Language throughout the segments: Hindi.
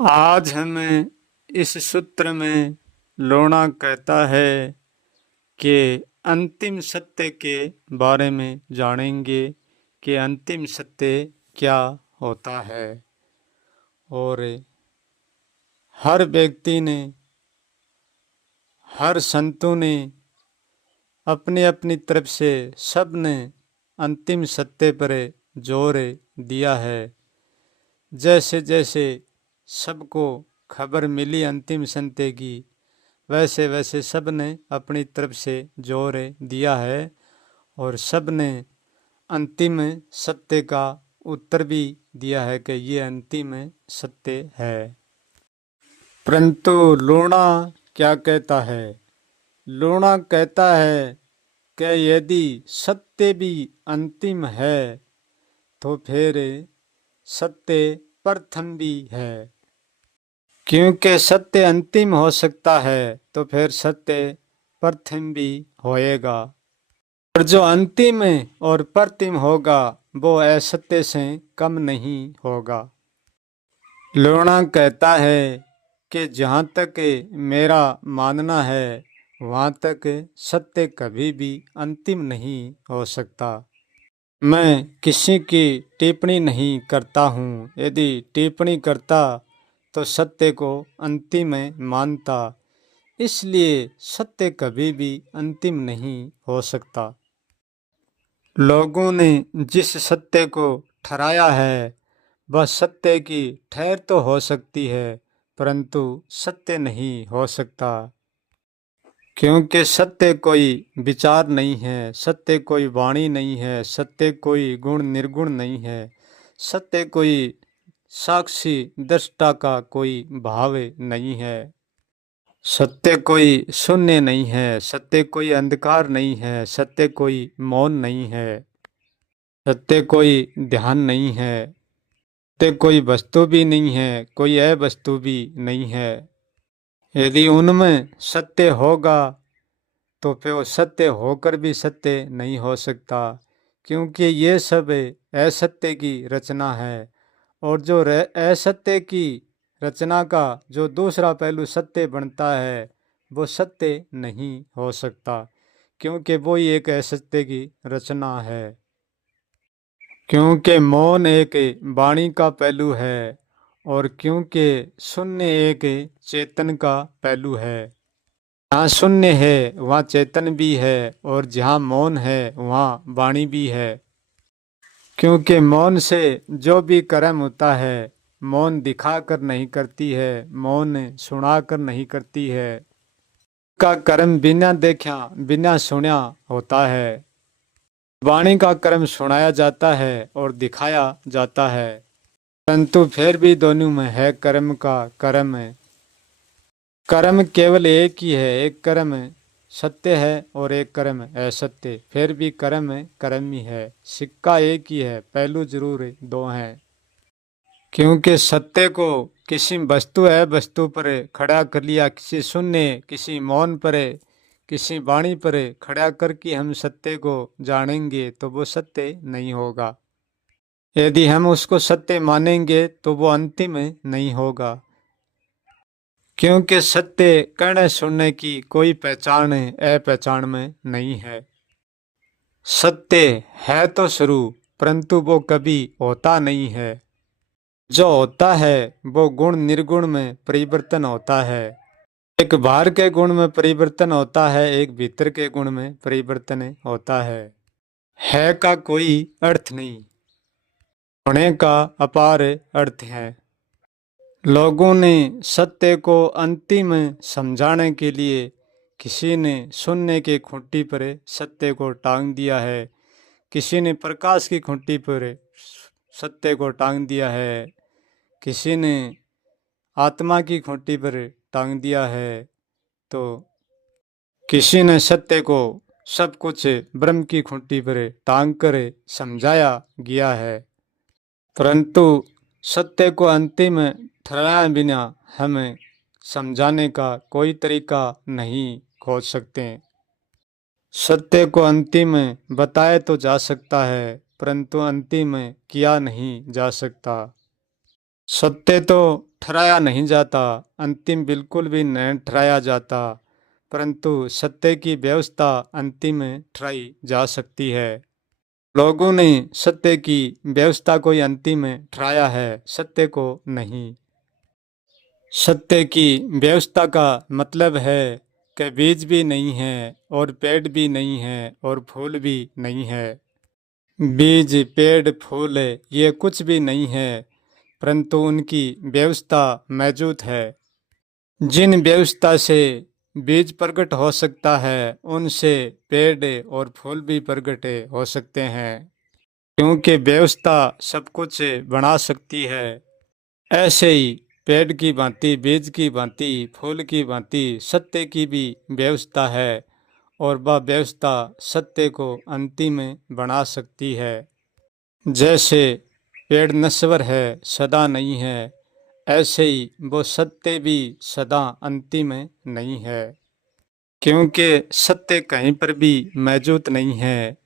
आज हमें इस सूत्र में लोणा कहता है कि अंतिम सत्य के बारे में जानेंगे कि अंतिम सत्य क्या होता है। और हर व्यक्ति ने, हर संतों ने अपनी अपनी तरफ से सब ने अंतिम सत्य पर जोर दिया है। जैसे जैसे सबको खबर मिली अंतिम सत्य की, वैसे वैसे सब ने अपनी तरफ से जोर दिया है और सब ने अंतिम सत्य का उत्तर भी दिया है कि ये अंतिम सत्य है। परंतु लोणा क्या कहता है? लोणा कहता है कि यदि सत्य भी अंतिम है तो फिर सत्य प्रथम भी है। क्योंकि सत्य अंतिम हो सकता है तो फिर सत्य प्रथम भी होएगा, और जो अंतिम और प्रथम होगा वो असत्य से कम नहीं होगा। लोणा कहता है कि जहाँ तक मेरा मानना है वहाँ तक सत्य कभी भी अंतिम नहीं हो सकता। मैं किसी की टिप्पणी नहीं करता हूँ। यदि टिप्पणी करता तो सत्य को अंतिम मानता, इसलिए सत्य कभी भी अंतिम नहीं हो सकता। लोगों ने जिस सत्य को ठहराया है वह सत्य की ठहर तो हो सकती है परंतु सत्य नहीं हो सकता। क्योंकि सत्य कोई विचार नहीं है, सत्य कोई वाणी नहीं है, सत्य कोई गुण निर्गुण नहीं है, सत्य कोई साक्षी दृष्टा का कोई भाव नहीं है, सत्य कोई शून्य नहीं है, सत्य कोई अंधकार नहीं है, सत्य कोई मौन नहीं है, सत्य कोई ध्यान नहीं है, सत्य कोई वस्तु भी नहीं है, कोई अवस्तु भी नहीं है। यदि उनमें सत्य होगा तो फिर वो सत्य होकर भी सत्य नहीं हो सकता, क्योंकि ये सब असत्य की रचना है। और जो असत्य की रचना का जो दूसरा पहलू सत्य बनता है वो सत्य नहीं हो सकता, क्योंकि वो ही एक असत्य की रचना है। क्योंकि मौन एक वाणी का पहलू है और क्योंकि शून्य एक चेतन का पहलू है। जहाँ शून्य है वहाँ चेतन भी है और जहाँ मौन है वहाँ वाणी भी है। क्योंकि मौन से जो भी कर्म होता है मौन दिखाकर नहीं करती है, मौन सुनाकर नहीं करती है। का कर्म बिना देखा बिना सुना होता है। वाणी का कर्म सुनाया जाता है और दिखाया जाता है, परंतु फिर भी दोनों में है कर्म का कर्म। कर्म केवल एक ही है, एक कर्म सत्य है और एक कर्म असत्य। फिर भी कर्म कर्म ही है, सिक्का एक ही है, पहलू जरूर दो हैं। क्योंकि सत्य को किसी वस्तु है वस्तु पर खड़ा कर लिया, किसी शून्य किसी मौन पर किसी वाणी पर खड़ा करके हम सत्य को जानेंगे तो वो सत्य नहीं होगा। यदि हम उसको सत्य मानेंगे तो वो अंतिम नहीं होगा, क्योंकि सत्य कहने सुनने की कोई पहचान अपहचान में नहीं है। सत्य है तो शुरू, परंतु वो कभी होता नहीं है। जो होता है वो गुण निर्गुण में परिवर्तन होता है। एक बाहर के गुण में परिवर्तन होता है, एक भीतर के गुण में परिवर्तन होता है का कोई अर्थ नहीं, होने का अपार अर्थ है। लोगों ने सत्य को अंतिम समझाने के लिए किसी ने शून्य के खूंटी पर सत्य को टांग दिया है, किसी ने प्रकाश की खूंटी पर सत्य को टांग दिया है, किसी ने आत्मा की खूंटी पर टांग दिया है, तो किसी ने सत्य को सब कुछ ब्रह्म की खूंटी पर टांग कर समझाया गया है। परंतु सत्य को अंतिम ठहराए बिना हमें समझाने का कोई तरीका नहीं खोज सकते। सत्य को अंतिम बताए तो जा सकता है परंतु अंतिम किया नहीं जा सकता। सत्य तो ठहराया नहीं जाता, अंतिम बिल्कुल भी नहीं ठहराया जाता, परंतु सत्य की व्यवस्था अंतिम ठहराई जा सकती है। लोगों ने सत्य की व्यवस्था को ही अंतिम ठहराया है, सत्य को नहीं। सत्य की व्यवस्था का मतलब है कि बीज भी नहीं है और पेड़ भी नहीं है और फूल भी नहीं है। बीज, पेड़, फूल ये कुछ भी नहीं है, परंतु उनकी व्यवस्था मौजूद है। जिन व्यवस्था से बीज प्रकट हो सकता है, उनसे पेड़ और फूल भी प्रकट हो सकते हैं, क्योंकि व्यवस्था सब कुछ बना सकती है। ऐसे ही पेड़ की भांति, बीज की भांति, फूल की भांति सत्य की भी व्यवस्था है, और वह व्यवस्था सत्य को अंतिम बना सकती है। जैसे पेड़ नश्वर है, सदा नहीं है, ऐसे ही वो सत्य भी सदा अंतिम नहीं है, क्योंकि सत्य कहीं पर भी मौजूद नहीं है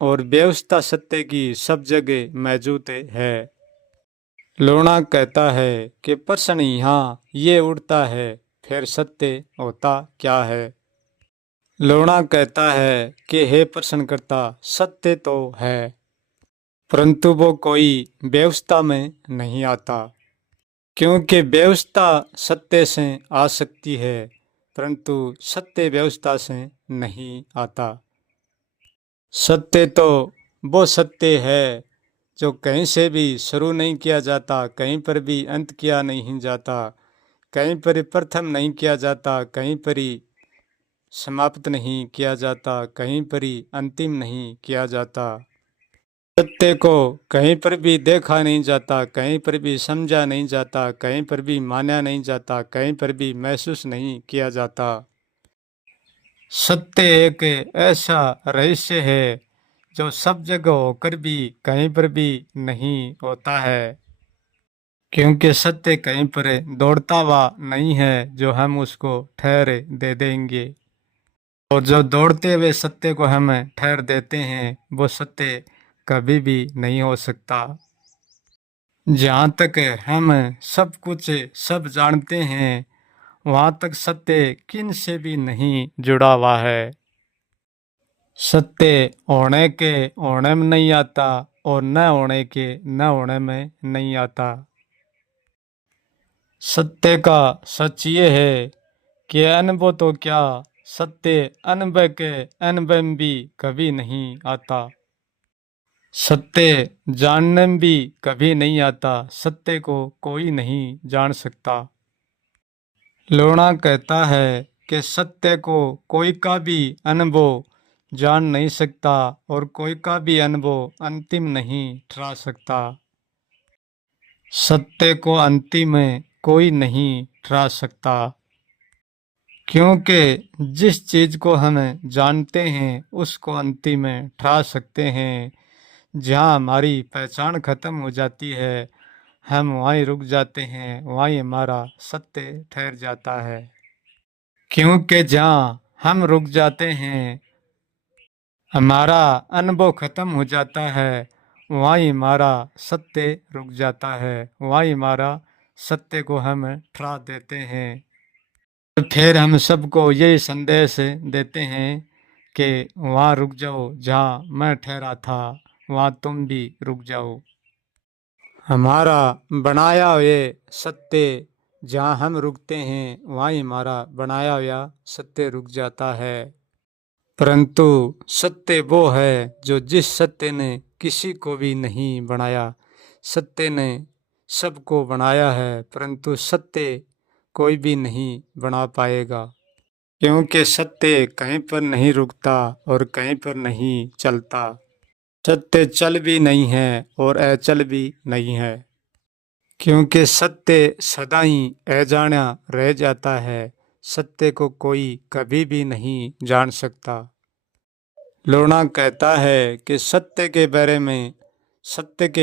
और व्यवस्था सत्य की सब जगह मौजूद है। लोना कहता है कि प्रश्न यहाँ ये उठता है, फिर सत्य होता क्या है। लोना कहता है कि हे प्रश्नकर्ता, सत्य तो है, परंतु वो कोई व्यवस्था में नहीं आता, क्योंकि व्यवस्था सत्य से आ सकती है, परंतु सत्य व्यवस्था से नहीं आता। सत्य तो वो सत्य है जो कहीं से भी शुरू नहीं किया जाता, कहीं पर भी अंत किया नहीं जाता, कहीं पर प्रथम नहीं किया जाता, कहीं पर ही समाप्त नहीं किया जाता, कहीं पर ही अंतिम नहीं किया जाता। सत्य को कहीं पर भी देखा नहीं जाता, कहीं पर भी समझा नहीं जाता, कहीं पर भी माना नहीं जाता, कहीं पर भी महसूस नहीं किया जाता। सत्य एक ऐसा रहस्य है जो सब जगह होकर भी कहीं पर भी नहीं होता है, क्योंकि सत्य कहीं पर दौड़ता हुआ नहीं है जो हम उसको ठहर दे देंगे, और जो दौड़ते हुए सत्य को हम ठहर देते हैं वो सत्य कभी भी नहीं हो सकता। जहाँ तक हम सब कुछ सब जानते हैं, वहाँ तक सत्य किन से भी नहीं जुड़ा हुआ है। सत्य होने के होने में नहीं आता और न होने के न होने में नहीं आता। सत्य का सच ये है कि अनुभव तो क्या, सत्य अनुभव के अनुभव में भी कभी नहीं आता। सत्य जानने में भी कभी नहीं आता, सत्य को कोई नहीं जान सकता। लोना कहता है कि सत्य को कोई का भी अनुभव जान नहीं सकता और कोई का भी अनुभव अंतिम नहीं ठहरा सकता। सत्य को अंतिम कोई नहीं ठहरा सकता, क्योंकि जिस चीज को हम जानते हैं उसको अंतिम ठहरा सकते हैं। जहाँ हमारी पहचान खत्म हो जाती है, हम वहीं रुक जाते हैं, वहीं हमारा सत्य ठहर जाता है। क्योंकि जहाँ हम रुक जाते हैं, हमारा अनुभव खत्म हो जाता है, वहीं हमारा सत्य रुक जाता है, वहीं हमारा सत्य को हम ठहरा देते हैं। फिर हम सबको यही संदेश देते हैं कि वहाँ रुक जाओ जहाँ मैं ठहरा था, वहाँ तुम भी रुक जाओ। हमारा बनाया हुए सत्य जहाँ हम रुकते हैं, वहीं हमारा बनाया हुआ सत्य रुक जाता है। परंतु सत्य वो है जो जिस सत्य ने किसी को भी नहीं बनाया। सत्य ने सबको बनाया है, परंतु सत्य कोई भी नहीं बना पाएगा, क्योंकि सत्य कहीं पर नहीं रुकता और कहीं पर नहीं चलता। सत्य चल भी नहीं है और अचल भी नहीं है, क्योंकि सत्य सदा ही अजाना रह जाता है। सत्य को कोई कभी भी नहीं जान सकता। लोना कहता है कि सत्य के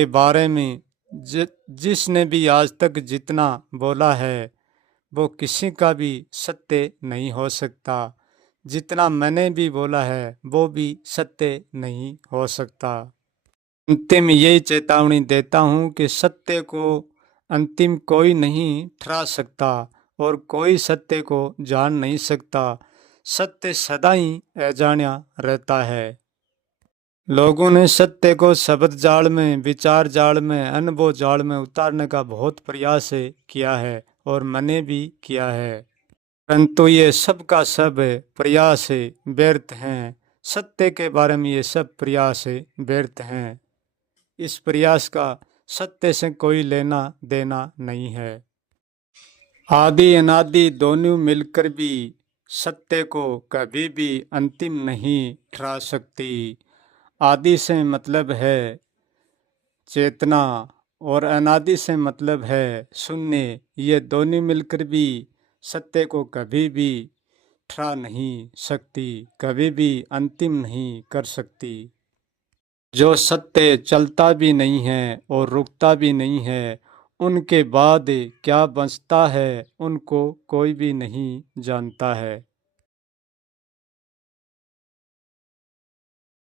बारे में जिसने भी आज तक जितना बोला है, वो किसी का भी सत्य नहीं हो सकता। जितना मैंने भी बोला है वो भी सत्य नहीं हो सकता। अंतिम यही चेतावनी देता हूँ कि सत्य को अंतिम कोई नहीं ठहरा सकता और कोई सत्य को जान नहीं सकता। सत्य सदा ही अजाण्या रहता है। लोगों ने सत्य को शब्द जाल में, विचार जाल में, अनुभव जाल में उतारने का बहुत प्रयास किया है और मैंने भी किया है, परंतु ये सब का सब प्रयास व्यर्थ हैं। सत्य के बारे में ये सब प्रयास व्यर्थ हैं। इस प्रयास का सत्य से कोई लेना देना नहीं है। आदि अनादि दोनों मिलकर भी सत्य को कभी भी अंतिम नहीं ठहरा सकती। आदि से मतलब है चेतना और अनादि से मतलब है शून्य। ये दोनों मिलकर भी सत्य को कभी भी ठहरा नहीं सकती, कभी भी अंतिम नहीं कर सकती। जो सत्य चलता भी नहीं है और रुकता भी नहीं है, उनके बाद क्या बचता है उनको कोई भी नहीं जानता है।